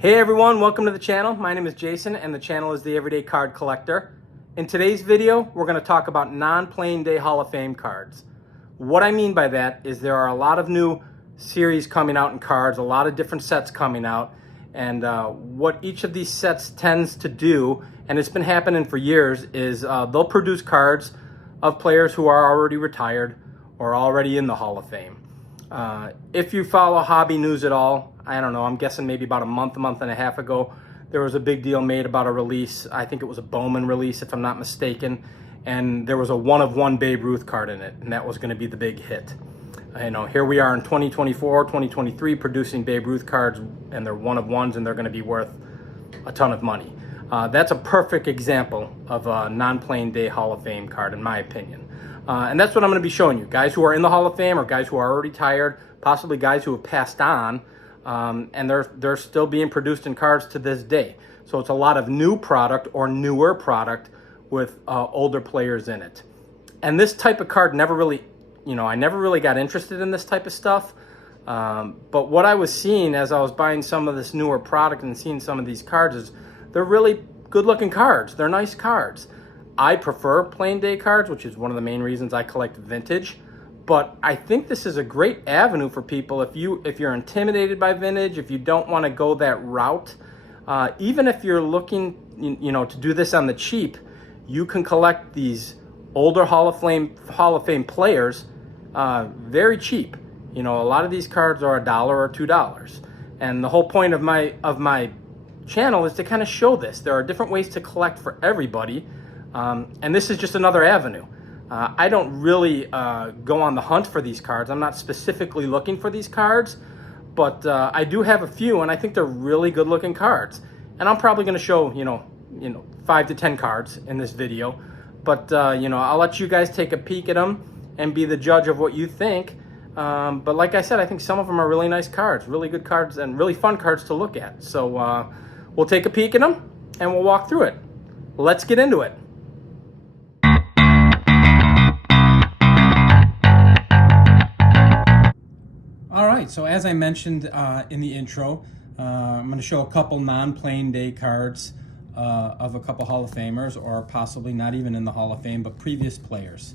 Hey everyone, welcome to the channel. My name is Jason and the channel is The Everyday Card Collector. In today's video, we're going to talk about non-playing day Hall of Fame cards. What I mean by that is there are a lot of new series coming out in cards, a lot of different sets coming out, and what each of these sets tends to do, and it's been happening for years, is they'll produce cards of players who are already retired or already in the Hall of Fame. If you follow hobby news at all, I don't know, I'm guessing maybe about a month and a half ago, there was a big deal made about a release. I think it was a Bowman release, if I'm not mistaken. And there was a one-of-one Babe Ruth card in it, and that was going to be the big hit. You know, here we are in 2024, 2023, producing Babe Ruth cards, and they're one-of-ones, and they're going to be worth a ton of money. That's a perfect example of a non-playing day Hall of Fame card, in my opinion. And that's what I'm going to be showing you. Guys who are in the Hall of Fame or guys who are already retired, possibly guys who have passed on, and they're still being produced in cards to this day. So it's a lot of new product or newer product with older players in it. And this type of card never really, I never really got interested in this type of stuff. But what I was seeing as I was buying some of this newer product and seeing some of these cards is they're really good looking cards. They're nice cards. I prefer plain day cards, which is one of the main reasons I collect vintage. But I think this is a great avenue for people if you're intimidated by vintage, if you don't want to go that route. Even if you're looking, to do this on the cheap, you can collect these older Hall of Fame players very cheap. A lot of these cards are $1 or $2. And the whole point of my channel is to kind of show this. There are different ways to collect for everybody. And this is just another avenue. I don't really go on the hunt for these cards. I'm not specifically looking for these cards, but I do have a few, and I think they're really good looking cards. And I'm probably going to show, 5 to 10 cards in this video. But, I'll let you guys take a peek at them and be the judge of what you think. But like I said, I think some of them are really nice cards, really good cards, and really fun cards to look at. So we'll take a peek at them, and we'll walk through it. Let's get into it. All right, so as I mentioned in the intro, I'm going to show a couple non-playing day cards of a couple Hall of Famers, or possibly not even in the Hall of Fame, but previous players.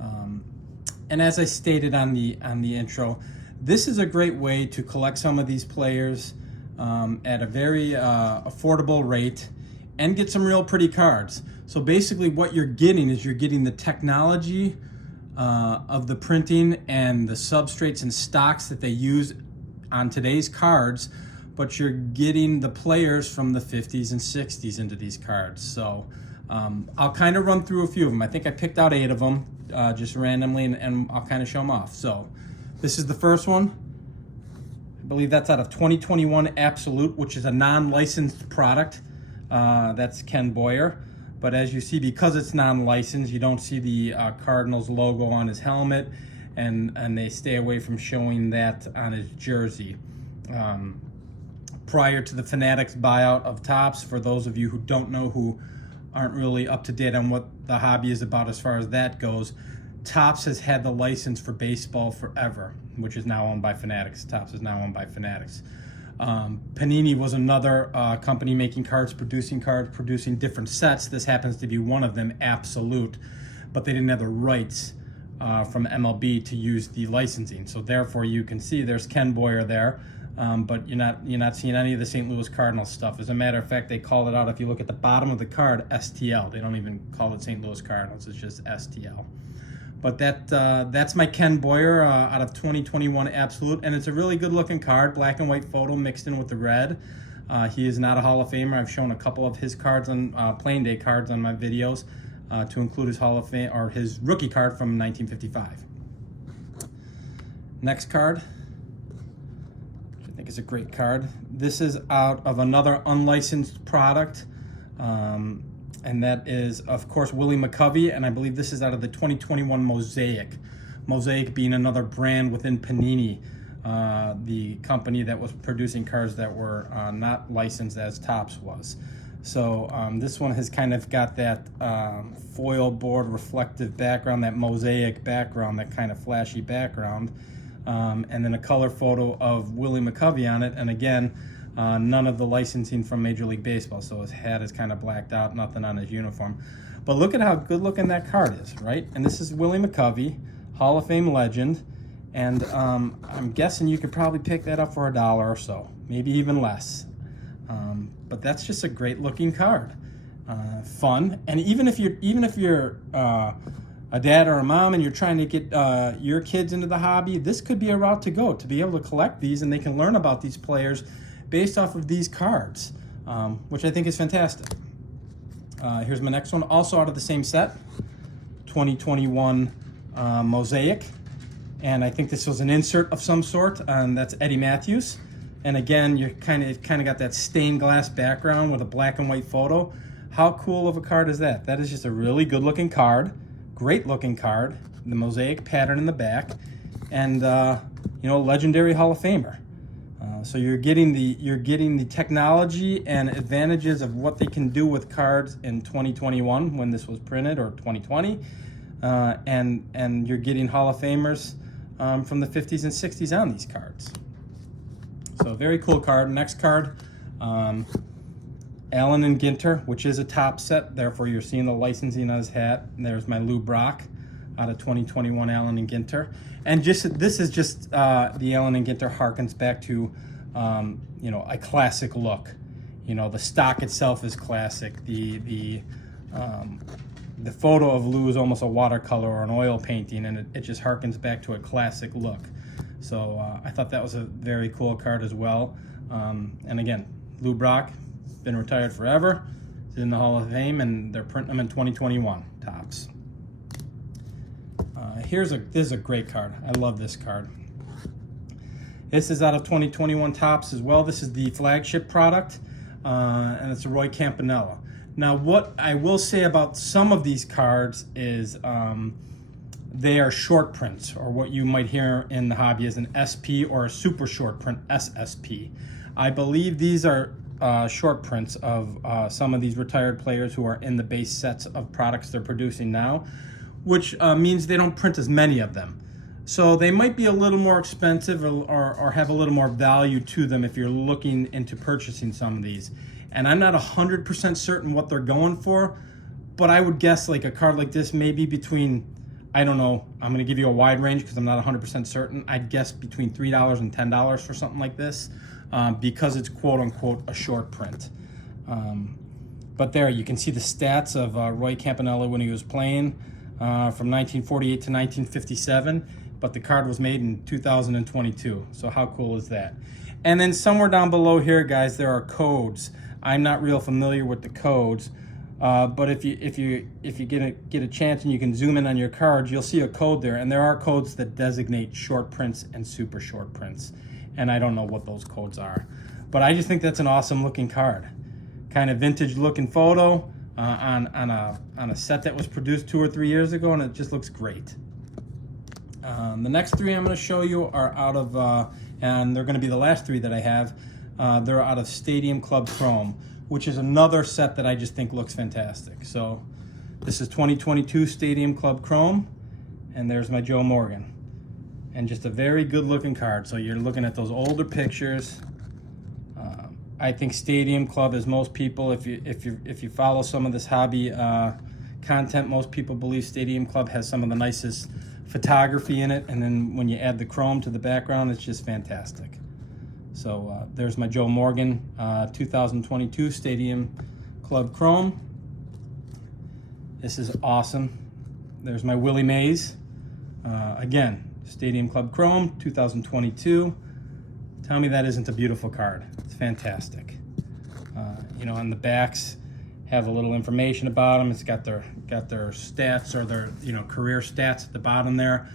And as I stated on the intro, this is a great way to collect some of these players at a very affordable rate and get some real pretty cards. So basically what you're getting the technology of the printing and the substrates and stocks that they use on today's cards, but you're getting the players from the 50s and 60s into these cards. So I'll kind of run through a few of them. I think I picked out 8 of them just randomly, and I'll kind of show them off. So this is the first one. I believe that's out of 2021 Absolute, which is a non-licensed product. That's Ken Boyer. But as you see, because it's non-licensed, you don't see the Cardinals logo on his helmet, and they stay away from showing that on his jersey. Prior to the Fanatics buyout of Topps, for those of you who don't know, who aren't really up to date on what the hobby is about as far as that goes, Topps has had the license for baseball forever, which is now owned by Fanatics. Topps is now owned by Fanatics. Panini was another company making cards, producing different sets. This happens to be one of them, Absolute, but they didn't have the rights from MLB to use the licensing. So therefore, you can see there's Ken Boyer there, but you're not seeing any of the St. Louis Cardinals stuff. As a matter of fact, they call it out. If you look at the bottom of the card, STL. They don't even call it St. Louis Cardinals. It's just STL. But that's my Ken Boyer out of 2021 Absolute, and it's a really good looking card, black and white photo mixed in with the red. He is not a Hall of Famer. I've shown a couple of his cards on plain day cards on my videos to include his Hall of Fame or his rookie card from 1955. Next card, which I think is a great card. This is out of another unlicensed product. And that is, of course, Willie McCovey, and I believe this is out of the 2021 Mosaic. Mosaic being another brand within Panini, the company that was producing cards that were not licensed as Topps was. So this one has kind of got that foil board reflective background, that Mosaic background, that kind of flashy background. And then a color photo of Willie McCovey on it. And again, none of the licensing from Major League Baseball, so his hat is kind of blacked out, nothing on his uniform. But look at how good looking that card is, right? And this is Willie McCovey, Hall of Fame legend. And I'm guessing you could probably pick that up for $1 or so, maybe even less. But that's just a great looking card. Fun. And even if you're a dad or a mom and you're trying to get your kids into the hobby, this could be a route to go, to be able to collect these, and they can learn about these players based off of these cards, which I think is fantastic. Here's my next one, also out of the same set, 2021 Mosaic. And I think this was an insert of some sort, and that's Eddie Matthews. And again, you're kind of got that stained glass background with a black and white photo. How cool of a card is that? That is just a really good looking card, great looking card. The mosaic pattern in the back, and legendary Hall of Famer. So you're getting the technology and advantages of what they can do with cards in 2021 when this was printed, or 2020, and you're getting Hall of Famers from the 50s and 60s on these cards. So very cool card. Next card, Allen and Ginter, which is a top set. Therefore, you're seeing the licensing on his hat. And there's my Lou Brock out of 2021 Allen and Ginter. And this is just the Allen and Ginter harkens back to a classic look. The stock itself is classic. The photo of Lou is almost a watercolor or an oil painting, and it just harkens back to a classic look. So I thought that was a very cool card as well. And again, Lou Brock, been retired forever, is in the Hall of Fame, and they're printing them in 2021 tops. This is a great card. I love this card. This is out of 2021 tops as well. This is the flagship product, and it's a Roy Campanella. Now, what I will say about some of these cards is they are short prints, or what you might hear in the hobby as an SP or a super short print, SSP. I believe these are short prints of some of these retired players who are in the base sets of products they're producing now, which means they don't print as many of them. So they might be a little more expensive or have a little more value to them if you're looking into purchasing some of these. And I'm not 100% certain what they're going for, but I would guess like a card like this maybe between, I don't know, I'm going to give you a wide range because I'm not 100% certain. I'd guess between $3 and $10 for something like this, because it's quote unquote a short print. But there you can see the stats of Roy Campanella when he was playing from 1948 to 1957, but the card was made in 2022. So how cool is that? And then somewhere down below here, guys, there are codes. I'm not real familiar with the codes, but if you get a chance and you can zoom in on your cards, you'll see a code there, and there are codes that designate short prints and super short prints, and I don't know what those codes are, but I just think that's an awesome looking card, kind of vintage looking photo on a set that was produced 2 or 3 years ago, and it just looks great. The next three I'm going to show you are out of, and they're going to be the last three that I have. They're out of Stadium Club Chrome, which is another set that I just think looks fantastic. So this is 2022 Stadium Club Chrome, and there's my Joe Morgan. And just a very good looking card. So you're looking at those older pictures. I think Stadium Club, as most people, if you follow some of this hobby content, most people believe Stadium Club has some of the nicest photography in it, and then when you add the chrome to the background, it's just fantastic. So there's my Joe Morgan 2022 Stadium Club Chrome. This is awesome. There's my Willie Mays, again, Stadium Club Chrome 2022. Tell me that isn't a beautiful card. It's fantastic. On the backs have a little information about them. It's got their stats, or their career stats at the bottom there.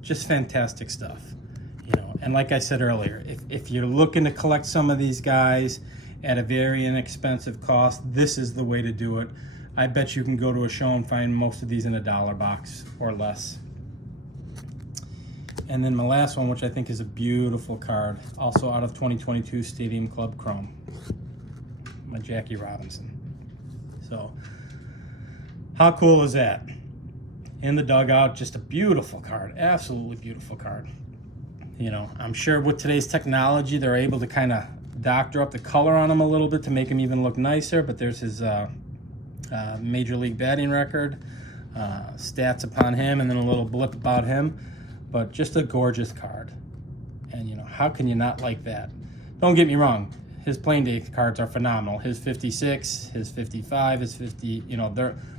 Just fantastic stuff. And like I said earlier, if you're looking to collect some of these guys at a very inexpensive cost, this is the way to do it. I bet you can go to a show and find most of these in a $1 box or less. And then my last one, which I think is a beautiful card, also out of 2022 Stadium Club Chrome, my Jackie Robinson. So how cool is that? In the dugout, just a beautiful card, absolutely beautiful card. I'm sure with today's technology, they're able to kind of doctor up the color on him a little bit to make him even look nicer, but there's his Major League batting record, stats upon him, and then a little blip about him. But just a gorgeous card. And, you know, how can you not like that? Don't get me wrong. His playing day cards are phenomenal. His 56, his 55, his 50, you know,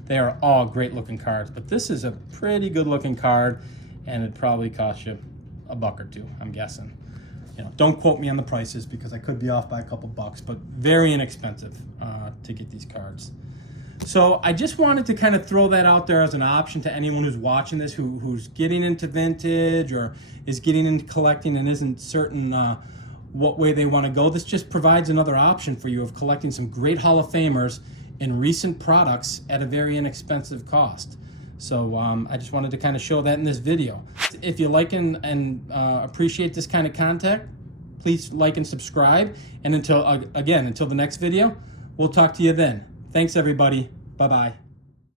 they are all great looking cards. But this is a pretty good looking card, and it probably cost you $1 or $2, I'm guessing. You know, don't quote me on the prices because I could be off by a couple bucks, but very inexpensive to get these cards. So I just wanted to kind of throw that out there as an option to anyone who's watching this, who's getting into vintage or is getting into collecting and isn't certain what way they want to go. This just provides another option for you of collecting some great Hall of Famers in recent products at a very inexpensive cost. So I just wanted to kind of show that in this video. If you like and appreciate this kind of content, please like and subscribe. And until the next video, we'll talk to you then. Thanks, everybody. Bye-bye.